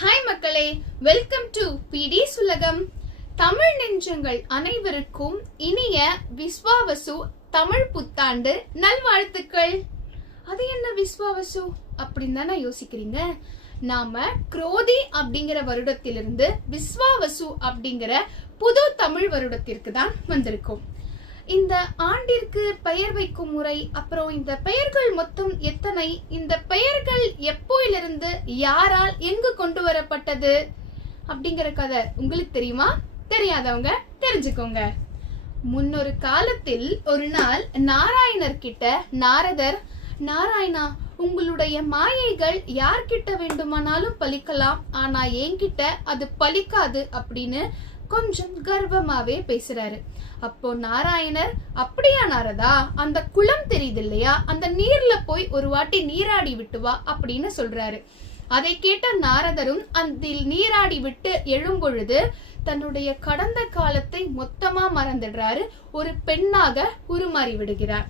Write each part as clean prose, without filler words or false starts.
Hi மக்களே, welcome to பிடிஸ் உலகம். தமிழ் நெஞ்சங்கள் அனைவருக்கும் இனிய விஸ்வாவசு தமிழ் புத்தாண்டு நல்வாழ்த்துக்கள். அது என்ன விஸ்வாவசு அப்படின்னு தானே யோசிக்கிறீங்க. நாம குரோதி அப்படிங்கிற வருடத்திலிருந்து விஸ்வாவசு அப்படிங்கிற புது தமிழ் வருடத்திற்கு தான் வந்திருக்கோம். இந்த ஆண்டிற்கு பெயர் வைக்கும் முறை, அப்புறம் இந்த பெயர்கள் மொத்தம் எத்தனை, இந்த பெயர்கள் எப்போயிலிருந்து யாரால் எங்கு கொண்டு வரப்பட்டது அப்படிங்கிற கதை உங்களுக்கு தெரியுமா? தெரியாதவங்க தெரிஞ்சுக்கோங்க. முன்னொரு காலத்தில் ஒரு நாள் நாராயணர் கிட்ட நாரதர், நாராயணா, உங்களுடைய மாயைகள் யார்கிட்ட வேண்டுமானாலும் பலிக்கலாம், ஆனா என்கிட்ட அது பலிக்காது அப்படின்னு கொஞ்சம் கர்வமாவே பேசுறாரு. அப்போ நாராயணர், அப்படியா நாரதா, அந்த குளம் தெரியுது இல்லையா, அந்த நீர்ல போய் ஒரு வாட்டி நீராடி விட்டு வா அப்படின்னு சொல்றாரு. அதை கேட்ட நாரதரும் அதில் நீராடி விட்டு எழும்பொழுது தன்னுடைய கடந்த காலத்தை மொத்தமா மறந்துடுறாரு. ஒரு பெண்ணாக உருமாறி விடுகிறார்.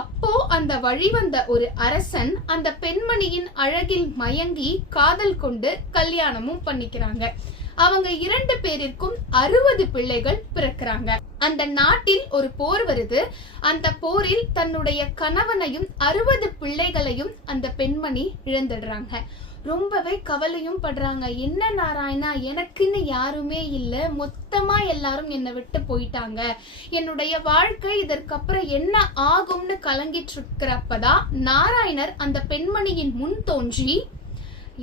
அப்போ அந்த வழிவந்த ஒரு அரசன் அந்த பெண்மணியின் அழகில் மயங்கி காதல் கொண்டு கல்யாணமும் பண்ணிக்கிறாங்க. அவங்க 2 பேருக்கும் 60 பிள்ளைகள் பிறக்கிறாங்க. அந்த நாட்டில் ஒரு போர் வருது. அந்த போரில் தன்னுடைய கணவனையும் 60 பிள்ளைகளையும் அந்த பெண்மணி இழந்துடுறாங்க. ரொம்பவே கவலையும் படுறாங்க. என்ன நாராயணா, எனக்குன்னு யாருமே இல்ல, மொத்தமா எல்லாரும் என்னை விட்டு போயிட்டாங்க, என்னுடைய வாழ்க்கை இதற்கப்புறம் என்ன ஆகும்னு கலங்கிட்டு இருக்கிறப்பதான் நாராயணர் அந்த பெண்மணியின் முன் தோன்றி,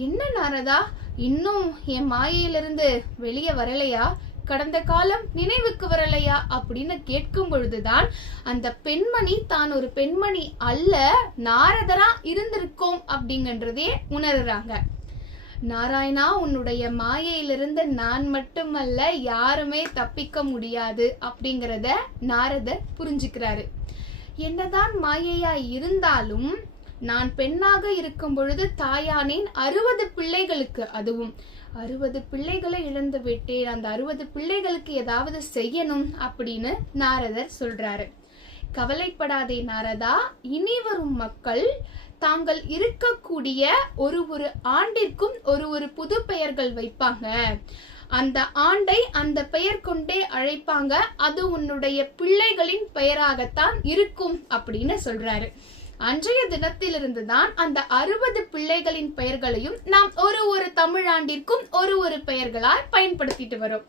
என்ன நாரதா, இன்னும் என் மாயையிலிருந்து வெளியே வரலையா, கடந்த காலம் நினைவுக்கு வரலையா அப்படின்னு கேட்கும் பொழுதுதான் அந்த பெண்மணி தான் ஒரு பெண்மணி அல்ல, நாரதரா இருந்திருக்கோம் அப்படிங்கன்றதே உணர்றாங்க. நாராயணா, உன்னுடைய மாயையிலிருந்து நான் மட்டுமல்ல, யாருமே தப்பிக்க முடியாது அப்படிங்கிறத நாரதர் புரிஞ்சுக்கிறாரு. என்னதான் மாயையா இருந்தாலும் நான் பெண்ணாக இருக்கும் பொழுது தாயானேன் 60 பிள்ளைகளுக்கு, அதுவும் 60 பிள்ளைகளை இழந்து விட்டேன், அந்த 60 பிள்ளைகளுக்கு ஏதாவது செய்யணும் அப்படின்னு நாரதர் சொல்றாரு. கவலைப்படாதே நாரதா, இனி வரும் மக்கள் தாங்கள் இருக்கக்கூடிய ஒரு ஆண்டிற்கும் ஒரு புது பெயர்கள் வைப்பாங்க. அந்த ஆண்டை அந்த பெயர் கொண்டே அழைப்பாங்க. அது உன்னுடைய பிள்ளைகளின் பெயராகத்தான் இருக்கும் அப்படின்னு சொல்றாரு. அன்றைய தினத்திலிருந்து தான் அந்த 60 பிள்ளைகளின் பெயர்களையும் நாம் ஒரு தமிழாண்டிற்கும் ஒரு பெயர்களாய் பயன்படுத்திட்டு வரோம்.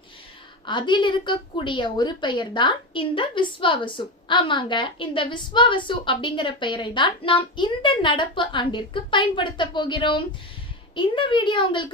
அதில் இருக்கக்கூடிய ஒரு பெயர் தான் இந்த விஸ்வாவசு. ஆமாங்க, இந்த விஸ்வாவசு அப்படிங்கிற பெயரை தான் நாம் இந்த நடப்பு ஆண்டிற்கு பயன்படுத்த போகிறோம். இந்த வீடியோ உங்களுக்கு